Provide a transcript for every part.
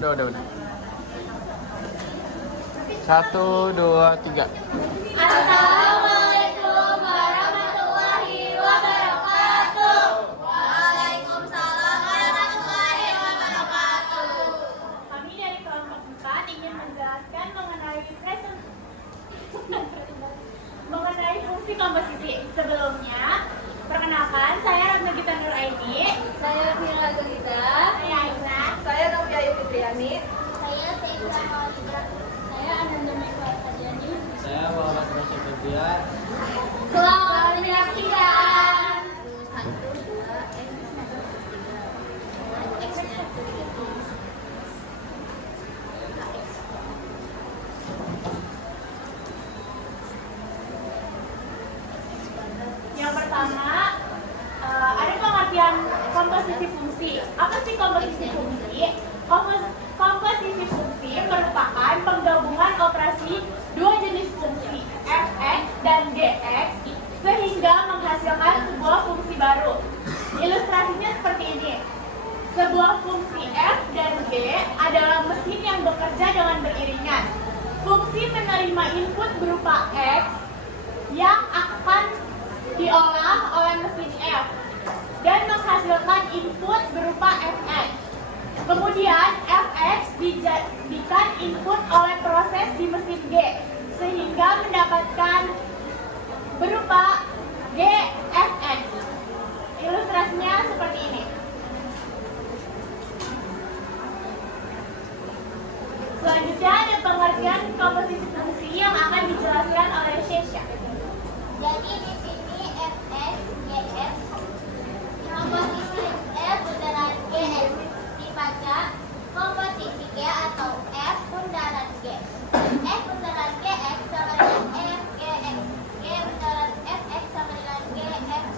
Udah. 1, 2, 3. Assalamualaikum warahmatullahi wabarakatuh. Waalaikumsalam warahmatullahi wabarakatuh. Kami dari kelompok 4 ingin menjelaskan mengenai fungsi komposisi. Sebelumnya, perkenalkan saya Ratna Gita Nuraini. Saya Mira Gulita. Saya Aisyah. Saya Novia Ayu Fitriani. Saya Seidah Maulida. Saya Ananda Mekwa Sajani. Saya Muhammad Rasul Febrian. Selamat menyaksikan. Yang pertama, ada pengertian komposisi fungsi. Apa sih komposisi fungsi? Komposisi fungsi merupakan penggabungan operasi dua jenis fungsi, fx dan gx, sehingga menghasilkan sebuah fungsi baru. Ilustrasinya seperti ini. Sebuah fungsi f dan g adalah mesin yang bekerja dengan beriringan. Fungsi menerima input berupa x yang akan diolah oleh mesin f dan menghasilkan input berupa fx. Kemudian fx dijadikan input oleh proses di mesin g sehingga mendapatkan berupa gfx. Ilustrasinya seperti ini. Selanjutnya ada pengertian komposisi fungsi yang akan dijelaskan oleh Shesha. Jadi di sini fx, gx, komposisi f bundaran gx dibaca komposisi g atau f bundaran g. F bundaran gx sama dengan f gx, g bundaran fx sama dengan g fx,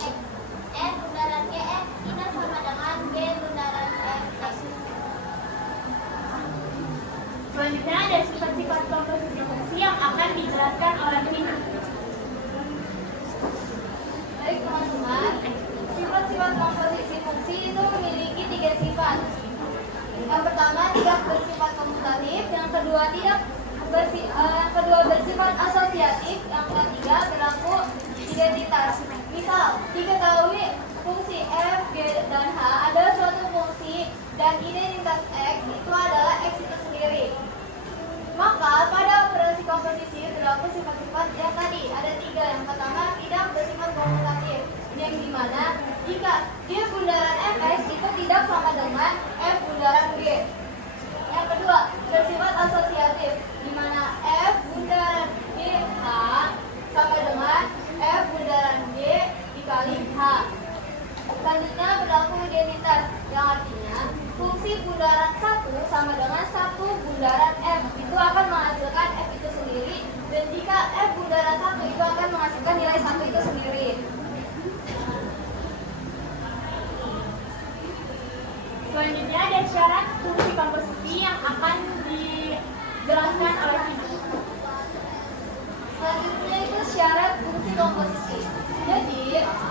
f bundaran gx tidak sama dengan g bundaran fx. Selanjutnya ada sifat-sifat komposisi fungsi yang akan dijelaskan oleh Vina. Baik teman-teman, sifat-sifat komposisi fungsi itu memiliki 3 sifat. Yang pertama tidak bersifat komutatif, yang kedua bersifat asosiatif, yang ketiga berlaku identitas. Misal, diketahui fungsi f, g, dan h adalah suatu fungsi dan identitas x itu adalah x itu sendiri. Maka pada operasi komposisi berlaku sifat-sifat yang tadi ada 3. Yang pertama tidak bersifat komutatif, yang dimana jika g bundaran fx itu tidak sama dengan f bundaran g. Yang kedua bersifat asosiatif, dimana f bundaran g h sama dengan f bundaran g dikali h. Selanjutnya berlaku identitas, yang artinya fungsi bundaran 1 sama dengan 1 bundaran f itu akan menghasilkan f itu sendiri, dan jika f bundaran 1 itu akan menghasilkan nilai 1 itu sendiri. Selanjutnya ada syarat fungsi komposisi yang akan dijelaskan oleh Vina. Selanjutnya itu syarat fungsi komposisi. Jadi,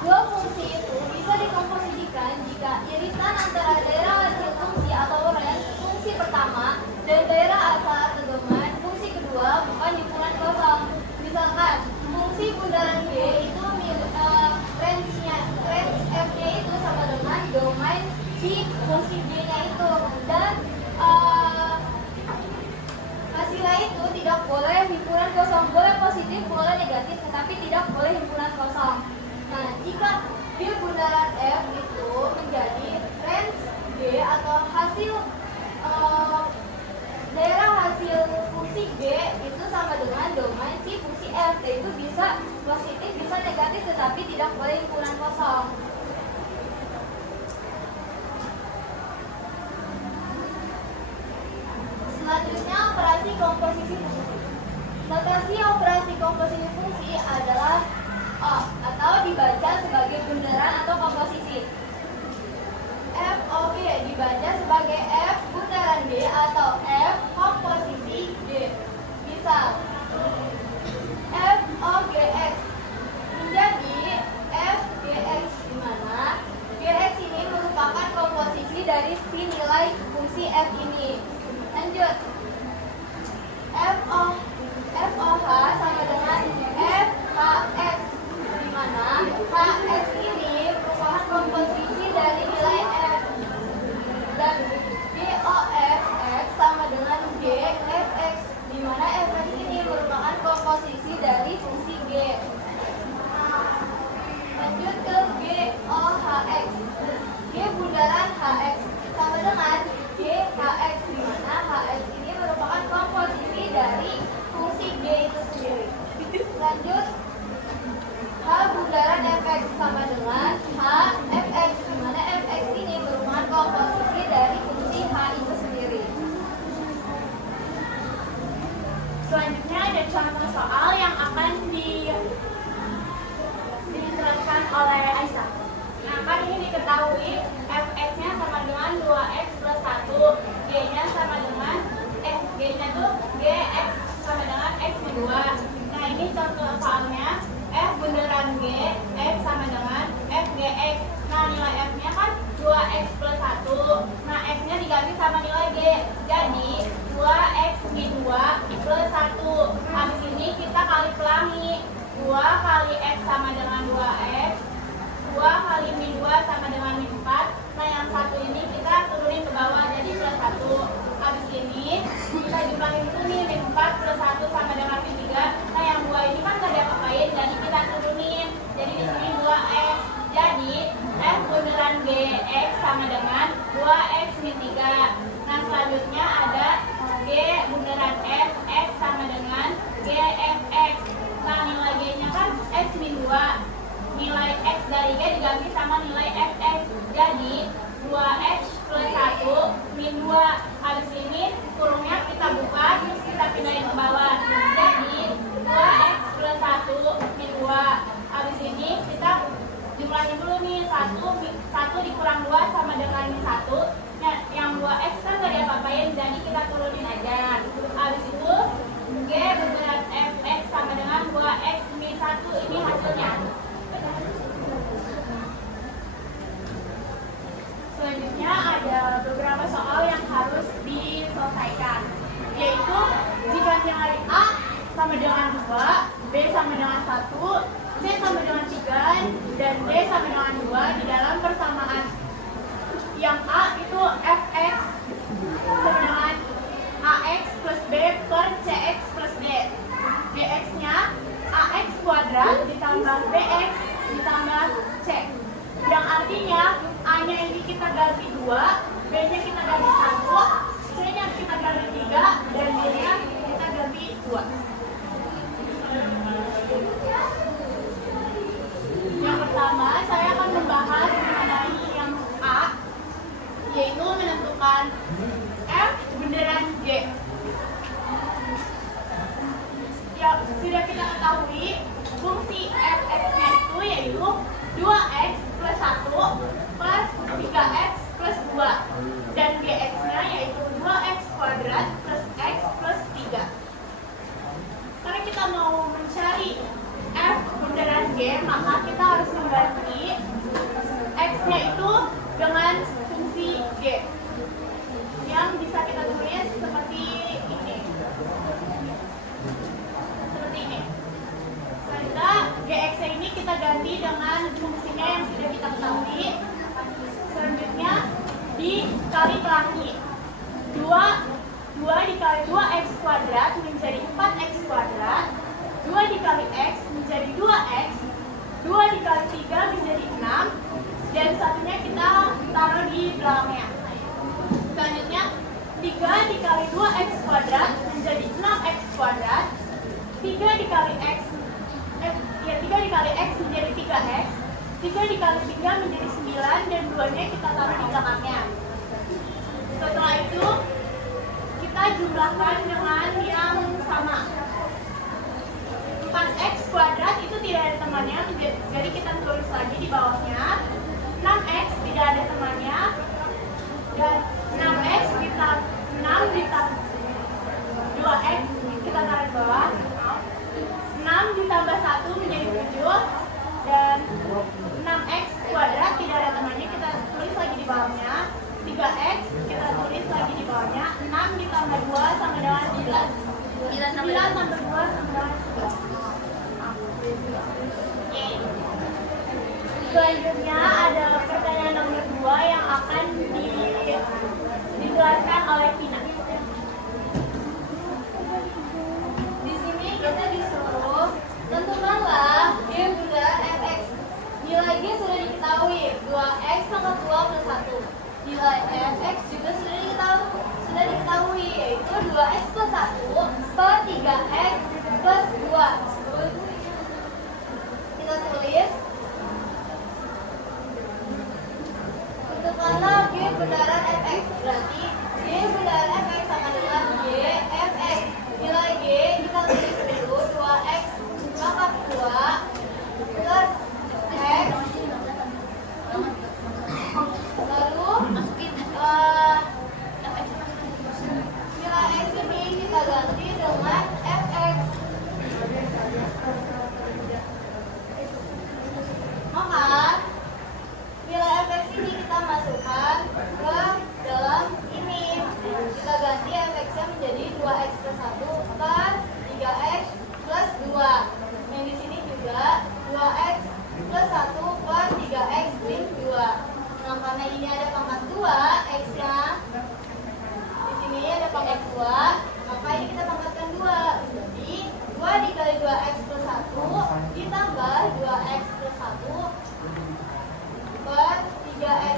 dua fungsi itu bisa dikomposisikan jika irisan antara daerah hasil fungsi atau range fungsi pertama dan daerah asal atau domain fungsi kedua bukan himpunan kosong. Misalkan, fungsi bundaran G itu range F-nya itu sama dengan domain si fungsi G-nya itu, dan hasilnya itu tidak boleh himpunan kosong, boleh positif, boleh negatif, tetapi tidak boleh himpunan kosong. Nah, jika G bundaran F itu menjadi range G atau hasil daerah hasil fungsi G itu sama dengan domain si fungsi F, yaitu bisa positif, bisa negatif, tetapi tidak boleh himpunan kosong. Selanjutnya operasi komposisi fungsi. Notasi operasi komposisi fungsi adalah O atau dibaca sebagai bundaran atau komposisi. FOG dibaca sebagai F bundaran G atau F komposisi G. Misal FOGX menjadi FGX, di mana GX ini merupakan komposisi dari si nilai fungsi F ini. Lanjut. FOH sama dengan FHX, di mana HX ini merupakan komposisi dari nilai F, dan GOFX sama dengan GFX, di mana Fx ini merupakan komposisi dari fungsi G. Lanjut ke GOHX. G bundaran HX sama dengan GHX, di mana HX ini merupakan komposisi dari fungsi G itu sendiri. Lanjut, H bundaran Fx sama dengan HFX, di mana Fx ini merupakan komposisi dari fungsi H itu sendiri. Selanjutnya ada contoh soal yang akan dijelaskan oleh Aisyah. Nah, kan ini diketahui fx-nya sama dengan 2x plus 1, g-nya sama dengan g-nya tuh gx sama dengan x min 2. Nah, ini contoh soalnya f bundaran g, x sama dengan f gx. Nah, nilai f-nya kan 2x plus 1. Nah, x-nya diganti sama nilai g. Jadi 2x min 2 plus 1. Habis ini kita kali pelangi. 2 kali x sama dengan 2x, 2 kali min 2 sama dengan min 4. Nah, yang satu ini kita turunin ke bawah, jadi plus 1. Habis ini kita jumlahin itu nih, min 4 plus 1 sama dengan min 3. Nah, yang 2 ini kan gak ada apa-apain, jadi kita turunin. Jadi di sini 2x. Jadi f bundaran gx sama dengan 2x min 3. Nah, selanjutnya ada g bundaran f, x sama dengan gfx. Nah, nilai g-nya kan x min 2. Nilai x dari g diganti sama nilai fx. Jadi 2x plus 1 min 2. Habis ini kurungnya kita buka, terus kita pindahin ke bawah. Jadi 2x plus 1 min 2. Habis ini kita jumlahin dulu nih, 1 dikurang 2 sama dengan min 1. Nah, yang 2x kan gak diapa-apain, jadi kita turunin aja. Habis itu g bundaran fx sama dengan 2x min 1, ini hasilnya. Selanjutnya ada beberapa soal yang harus diselesaikan, yaitu jika nilai A sama dengan 2, B sama dengan 1, C sama dengan 3, dan D sama dengan 2 di dalam persamaan. Yang A itu fx sama dengan ax plus b per cx plus d. Bx-nya ax kuadrat ditambah bx ditambah c. Yang artinya A-nya ini kita ganti 2, B-nya kita ganti 1, C-nya kita ganti 3, dan D-nya kita ganti 2. Yang pertama, saya akan membahas mengenai yang A, yaitu menentukan F bundaran G. Ya, sudah kita ketahui fungsi fx-nya itu yaitu 2x plus 1 plus 3x plus 2, dan gx-nya yaitu 2x kuadrat plus x plus 3. Karena kita mau mencari F bundaran G, maka kita harus mengganti x-nya itu dengan fungsi G, yang bisa kita tulis seperti ini. Selanjutnya gx ini kita ganti dengan fungsinya yang sudah kita ketahui. Selanjutnya dikali pelangi. 2 dikali 2x kuadrat menjadi 4x kuadrat. 2 dikali x menjadi 2x. 2 dikali 3 menjadi 6. Dan satunya kita taruh di belakangnya. Selanjutnya 3 dikali 2x kuadrat menjadi 6x kuadrat. 3 dikali x 3 dikali x menjadi 3x. 3 dikali 3 menjadi 9, dan 2-nya kita taruh di belakangnya. Setelah itu kita jumlahkan dengan yang sama. 4x kuadrat itu tidak ada temannya, jadi kita tulis lagi di bawahnya. 6x tidak ada temannya, dan 6x kita 6 ditambah 2x kita taruh di bawah. 6 ditambah 1 menjadi 7, dan 6x kuadrat tidak ada temannya, kita tulis lagi di bawahnya. 3x kita tulis lagi di bawahnya. 6 ditambah tambah 2 sama dengan 9. 9 tambah 2 sama dengan 11. Oke. Selanjutnya ada pertanyaan nomor 2 yang akan dijelaskan oleh Vina. Di sini kita disuruh tentukanlah G bundaran fx. Nilai G sudah diketahui, 2x pangkat 2 plus 1. Nilai fx juga sudah diketahui, yaitu 2x plus 1 per 3x plus 2. Kita tulis, tentukanlah G bundaran fx. Berarti G bundaran fx sama dengan G fx. Nilai G kita tulis dulu 2x pangkat 2 plus x. Lalu nilai x ini kita ganti dengan fx. Maka nilai fx ini kita masukkan ke dalam ini. Kita ganti fx-nya menjadi 2x plus 1 per 3x plus 2. Yang di sini juga 2x plus 1 per 3x min 2. Nah, karena ini ada pangkat 2, x-nya di sini ada pangkat 2, maka ini kita pangkatkan 2. Jadi 2 dikali 2x plus 1 ditambah 2x plus 1 per 3x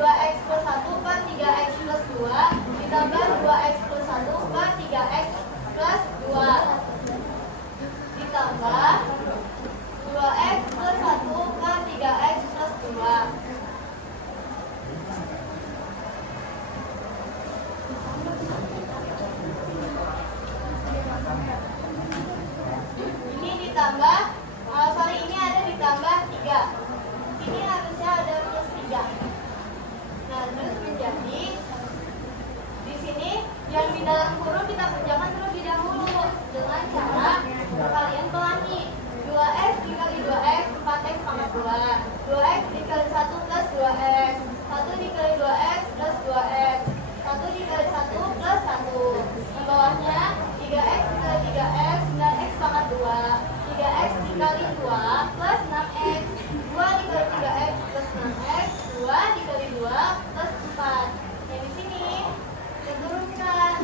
2x plus 1 per 3x plus 2 ditambah 2x plus 1 per 3x plus 2 ditambah 2x plus 1 per 3x plus 2. Ini ditambah, ini ada ditambah 3. Sini harusnya ada plus 3. Nah, terus menjadi di sini yang di dalam kurung kita kerjakan terlebih dahulu dengan cara kalian pelangi. 2x dikali 2x 4x pangkat 2. 2x dikali 1 plus 2x. 1 dikali 2x plus 2x. 1 dikali 1 plus 1. Di bawahnya 3x dikali 3x 9x pangkat 2. 3x dikali 2 plus 6x. 2 dikali 3x plus 6x. 2 dikali 2 plus 4. Yang di sini kita turunkan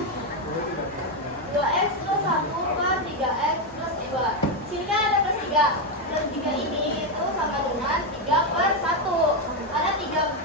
2x plus 1 per 3x plus 2. Sini kan ada plus 3. Plus 3 ini itu sama dengan 3 per 1. Karena 3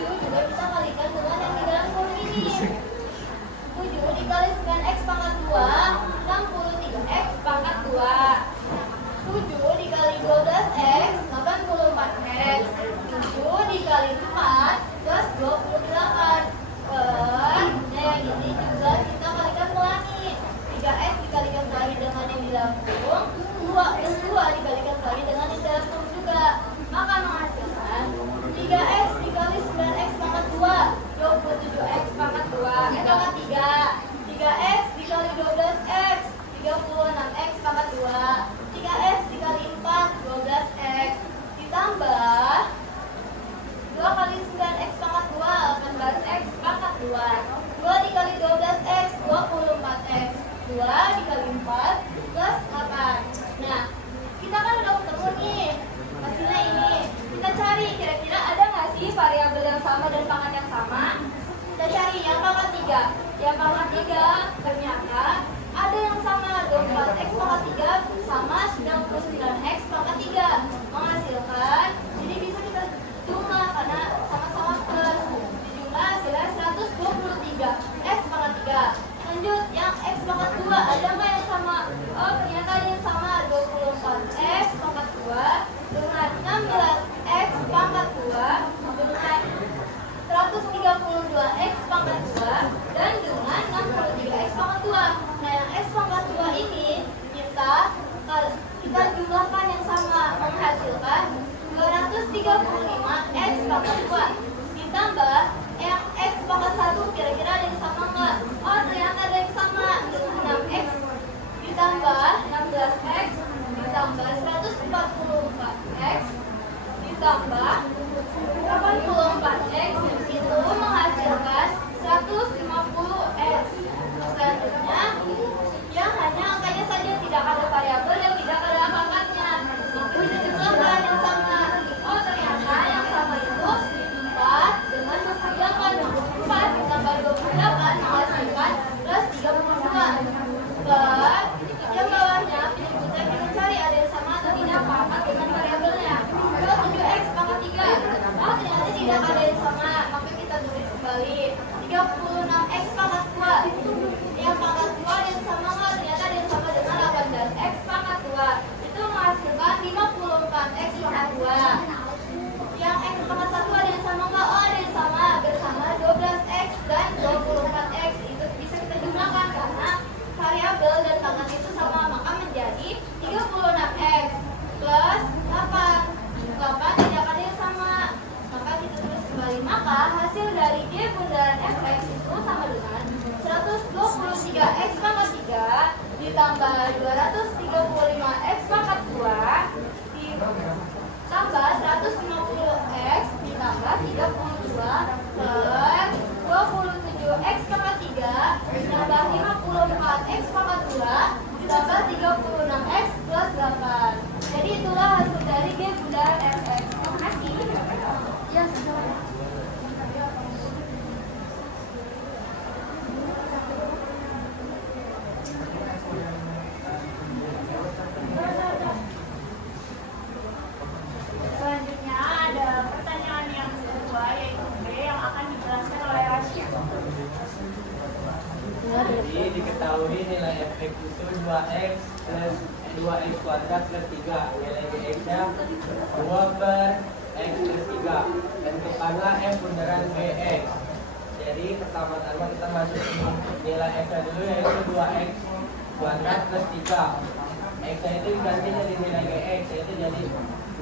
juga kita kalikan dengan yang di dalam kurung ini. 7 dikali 9x pangkat 2, 63x pangkat 2. 7 dikali 12x, 84x. 7 dikali 4 plus 28. Nah yang ini juga kita kalikan pelangi. 3x dikalikan pelangi dengan yang di dalam kurung, 2 plus 2 dikalikan pelangi dengan yang di dalam kurung juga. Maka menghasilkan 3x dikali 9x pangkat 2, 27x pangkat 2. Pangkat 3. 3x dikali 12x, 36x pangkat 2. 3x dikali 4, 12x. Ditambah 2 kali 9x pangkat 2, 18x pangkat 2. 2 dikali 12x, 24x. 2 dikali 4 plus 8. Nah, kita kan udah ketemu nih hasilnya ini. Kita cari kira-kira ada nggak sih variabel yang sama dan pangkat yang sama. Kita cari yang pangkat 3. Yang pangkat 3 ternyata ada yang sama, 24x pangkat 3 sama 99x pangkat 3. Menghasilkan, jadi bisa kita jumlah karena sama-sama plus. Dijumlah hasilnya 123x pangkat 3. Lanjut, yang x pangkat 2 ada nggak yang sama? Oh, ternyata ada yang sama, 24x pangkat 2 dengan 16x pangkat 2 dengan 132x pangkat 2 dan dengan 63x pangkat 2. Nah, yang x pangkat 2 ini kita jumlahkan yang sama, menghasilkan 235x pangkat 2 ditambah yang x pangkat 1, kira-kira ada yang sama nggak? Oh, ternyata ada yang sama, dengan 6x ditambah 16x ditambah 144x ditambah 84x itu menghasilkan 150x. Selanjutnya, yang hanya angkanya saja, tidak ada variabel yang tidak ada pangkatnya. Itu dijumlahkan yang sama. Oh, ternyata yang sama itu 4 dengan 28. 4 ditambah 28 menghasilkan plus 32. Dan yang bawahnya penyebutnya kita cari ada yang sama atau tidak pangkat dengan variabelnya. 27x pangkat 3. Oh, ternyata tidak ada yang sama, maka kita tulis kembali 36x pangkat 2. Yang pangkat 2 ada yang sama nggak? Ternyata ada yang sama dengan 18x pangkat 2. Itu menghasilkan 54x pangkat 2. Yang x pangkat 1 ada yang sama nggak? Oh, ada yang sama, bersama 12x dan 24x. Itu bisa kita jumlahkan karena variabel dan pangkat itu sama, maka menjadi 36x plus 8. 8 tidak ada yang sama, maka kita tulis kembali. Maka hasil dari G bundaran fx itu sama dengan 123x pangkat 3 ditambah 235x pangkat 2 ditambah 150x ditambah 32 per 27x pangkat 3 ditambah 54x pangkat 2 ditambah 36x plus 8. Jadi itulah hasil dari G bundaran fx. Terima kasih. Ya, Selanjutnya ada pertanyaan yang kedua, yaitu B, yang akan dijelaskan oleh Rasya. Jadi diketahui nilai fx itu 2x plus 2x kuadrat plus 3. Nilai dx-nya 2 per x plus 3. Tentukanlah f bundaran bx. Jadi pertama-tama kita masukin nilai x-nya dulu, yaitu 2x kuadrat plus 3. X-nya itu diganti jadi nilai gx, yaitu jadi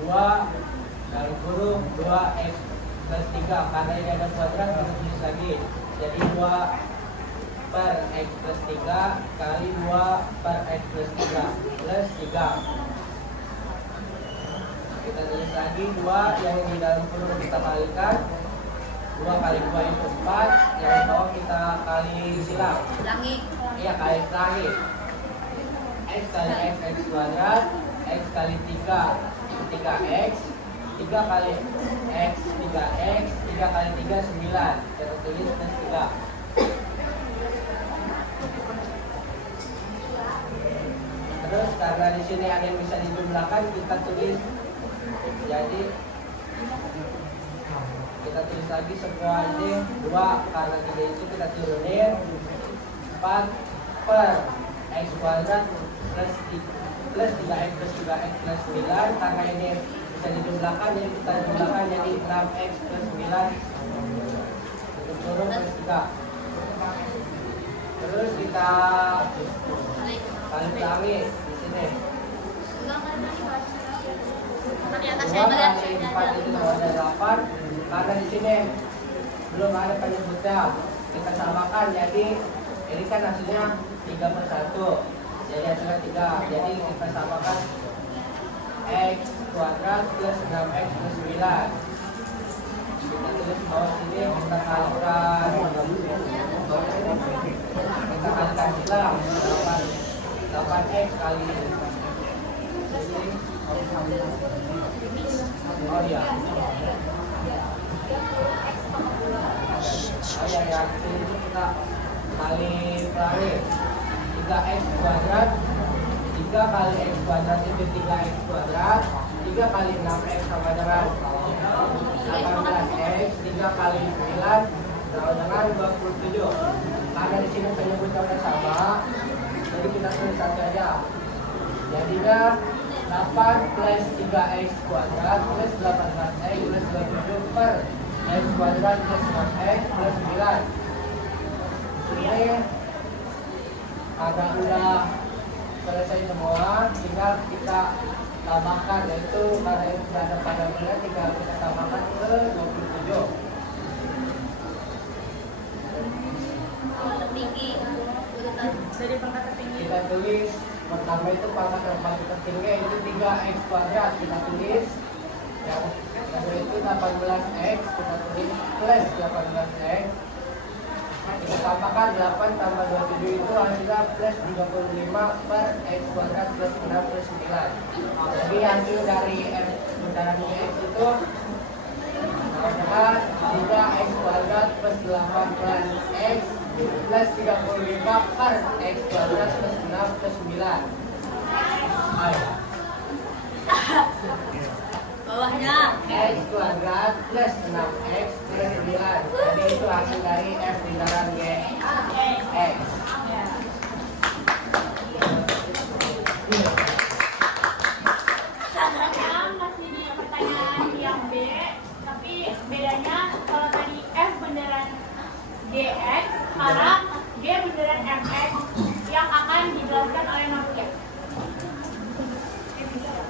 2 dalam kurung 2x plus 3. Karena ini ada kuadrat, kita tulis lagi. Jadi 2 per x plus 3 kali 2 per x plus 3 plus 3. Kita tulis lagi 2 yang di dalam kurung kita kalikan. 2 kali 2 itu 4. Yang bawah kita kali silang. Iya, kali terakhir. X kali x kuadrat, x kali 3 3x, 3 kali x 3x, 3 kali 3 9. Kita tulis plus 3. Terus karena di sini ada yang bisa dijumlahkan, kita tulis jadi Kita tulis lagi semua ini 2 karena 3 itu kita turunin 4 per x kuadrat plus 3x plus 3x plus 9 karena ini bisa dijumlahkan jadi kita jumlahkan jadi 6x plus 9 turun plus 3. Terus kita kali di sini. Ternyata 2 saya melihat kali 4 itu ada 8 karena di sini belum ada penyebutnya. Kita samakan jadi ini kan hasilnya 3 per 1 jadi hasilnya 3. Jadi kita samakan x kuadrat plus 6x plus 9. Kita tulis bawah sini kita kalikan silang 8x kali oh iya ini kita kali 3x kuadrat 3 kali x kuadrat itu 3x kuadrat 3 kali 6x sama dengan 18x 3 kali 9 sama dengan 27. Karena di sini penyebutannya sama jadi kita tulis satu aja jadinya 8 plus 3x kuadrat plus 18x plus 27 per x kuadrat plus 6x plus 9. Ini agak udah selesai semua, tinggal kita tambahkan yaitu karena itu sudah ada padahalnya tinggal kita tambahkan ke 27. tinggi Dari pangkat tertinggi. Kita tulis pertama itu pangkat tertinggi tertinggi itu 3x kuadrat kita tulis yang kedua itu 18x kita tulis plus 18x kita tambahkan 8 tambah 27 itu hasilnya plus 35 per x kuadrat plus 6 plus 9. Jadi hasil dari f bundaran x itu adalah 3x kuadrat plus 18x plus 35 per x kuadrat plus 6 plus 9. bawahnya X kuadrat plus 6x plus 9. Jadi itu hasil dari f bundaran y x. Sebenarnya masih di pertanyaan yang B, tapi bedanya kalau tadi F beneran GX, sekarang G beneran FX yang akan dijelaskan oleh Novia.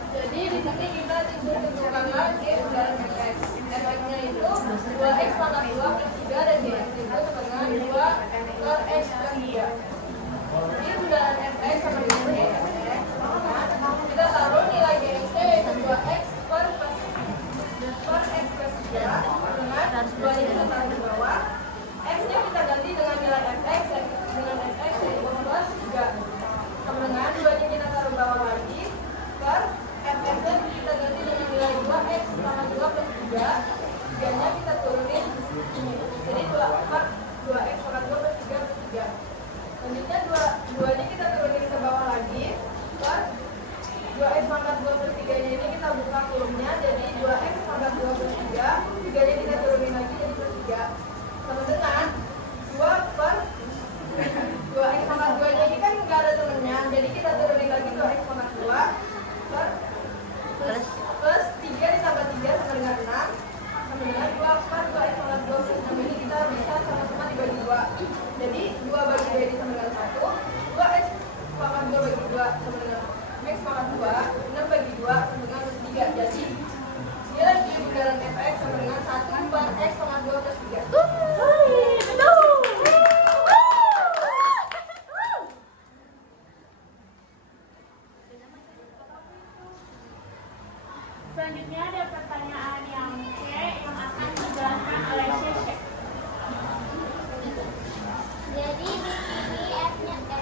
jadi di sini kita ditentukan lagi bundaran fx. Fx-nya itu 2x pangkat 2 plus 3 dan dx itu setengah 2 per x plus 3. Jadi bundaran fx sama dengan dx kita taruh nilai dx-nya yaitu 2x per x plus 3 dengan 2 ini kita taruh di bawah. X-nya kita ganti dengan nilai fx yaitu plus 3 sama dengan 2 nya kita taruh bawah lagi per fx-nya kita ganti dengan nilai 2x sama 2 plus 3 3-nya kita turunin jadi 2 per 2x sama 2 plus 3 plus 3 selanjutnya 2 nya kita turunin ke bawah lagi per 2x pangkat 2 plus 3-nya ini kita buka kolomnya jadi 2x pangkat 2 plus 3 3-nya kita turunin lagi jadi plus 3 sama dengan 2 per 2x pangkat 2-nya ini kan nggak ada temennya jadi kita turunin lagi 2x pangkat 2 plus 3 ditambah 3 sama dengan 6 sama dengan 2 per 2x pangkat 2 plus 6 ini kita bisa sama-sama dibagi 2 jadi 2 bagi 2 ini sama dengan 1 2x pangkat 2 bagi 2 sama dengan x pangkat 2 6 bagi 2 sama dengan 3 jadi dia lagi bundaran fx sama dengan 1 per x pangkat 2 plus 3 Selanjutnya ada pertanyaan yang C yang akan dijelaskan oleh Syekh. Jadi di sini f-nya sudah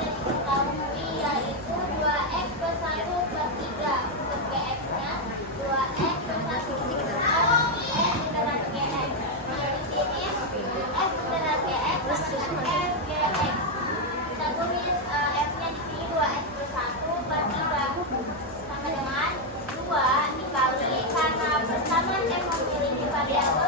diketahui yaitu 2x plus 1 plus 3 untuk gx-nya 2x plus 1 plus 3 x bundaran gx. Nah di sini f bundaran gx sama dengan f gx. Kita tulis f-nya di sini 2x plus 1 per 3 sama dengan 2 dikali karena persamaan f memiliki variabel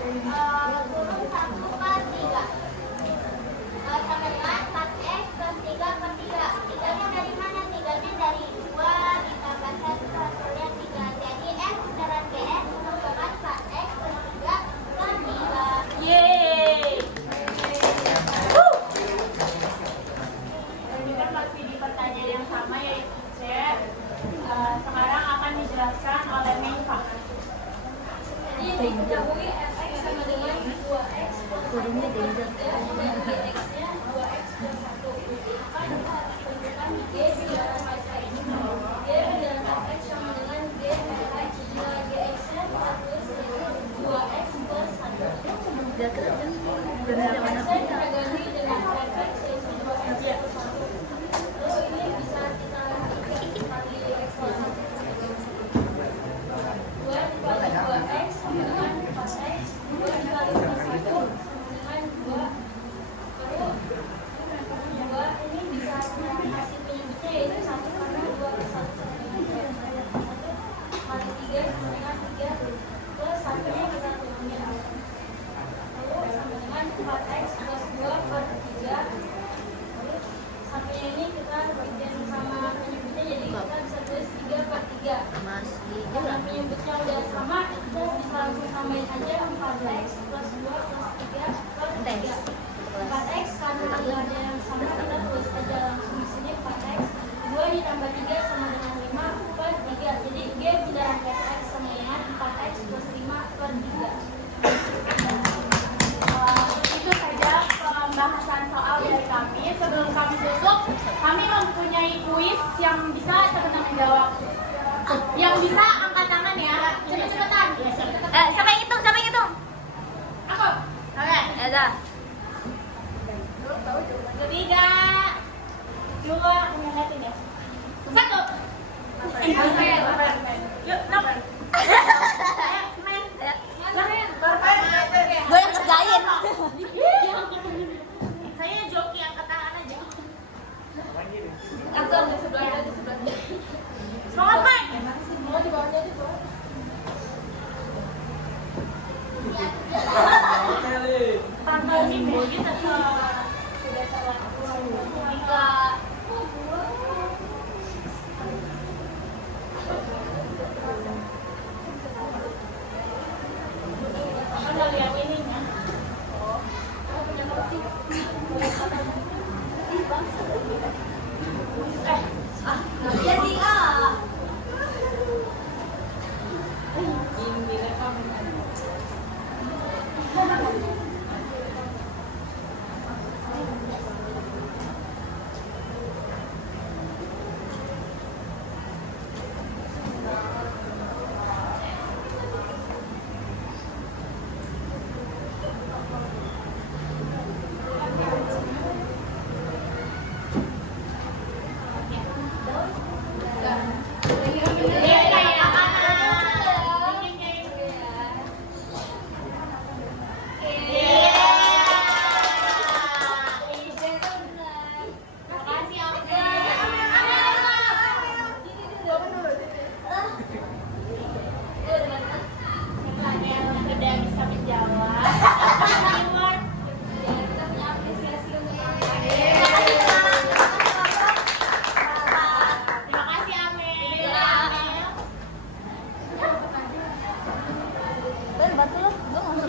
kurung 1/3. Sama dengan 4x plus 3/3. Tiganya dari mana? Tiganya dari 2 ditambah 1 hasilnya 3. Jadi F beneran GX merupakan 4x plus 3/3. Yeay. Ini kan masih di pertanyaan yang sama yaitu C. Sekarang akan dijelaskan oleh Meifa. Jadi diketahui fx sama dengan 2x plus 1 dan gx-nya 2x plus 1. Maka ditentukan g bilangan fx. G bilangan fx sama dengan g fx. Jika gx-nya kita tulis yaitu 2x plus 1. Fx-nya kita ganti dengan fx yaitu 2x plus 1. Terus ini bisa kita kali x plus 1. 2 dikali 2x sama dengan 4x. 2 dikali plus 1 sama dengan 2. Baru 2 ini bisa kita kasih penyebutnya yaitu 1 karena 2 plus 1 sama dengan 2. 1 kali 3 sama dengan 3. Plus 1-nya kita turunin. Lalu sama dengan 4x plus 2 per 3. Lalu 1-nya ini kita bikin sama penyebutnya jadi kita bisa tulis 3 per 3. Karena penyebutnya udah sama, kita bisa langsung tambahin aja 4x plus 2 plus 3 per 3. 4x karena nilainya yang sama, kita tulis aja langsung di sini 4x. 2 ditambah 3 sama dengan 5 per 3. Jadi G bilangan fx sama dengan 4x plus 5 per 3. Itu saja pembahasan soal dari kami. Sebelum kami tutup, kami mempunyai kuis yang bisa teman-teman jawab. Yang bisa angkat tangan ya, cepet-cepetan. Siapa yang hitung? Siapa yang hitung? Aku. Oke, ya dah. 3, 2, ngeliatin ya. 1. Yuk, nok. Gue yang kerjain. Saya joki angkat tangan aja. Langsung di sebelah di sebelah. Semangat, Mak. Mau di bawahnya di bawah. Tanggal minggu kita sudah terlalu. Enggak. Aku udah lihat ininya. Jadi ah.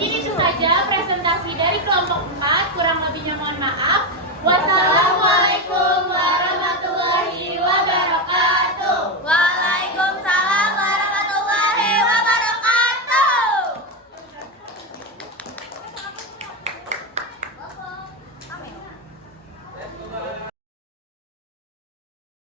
Ini itu saja presentasi dari kelompok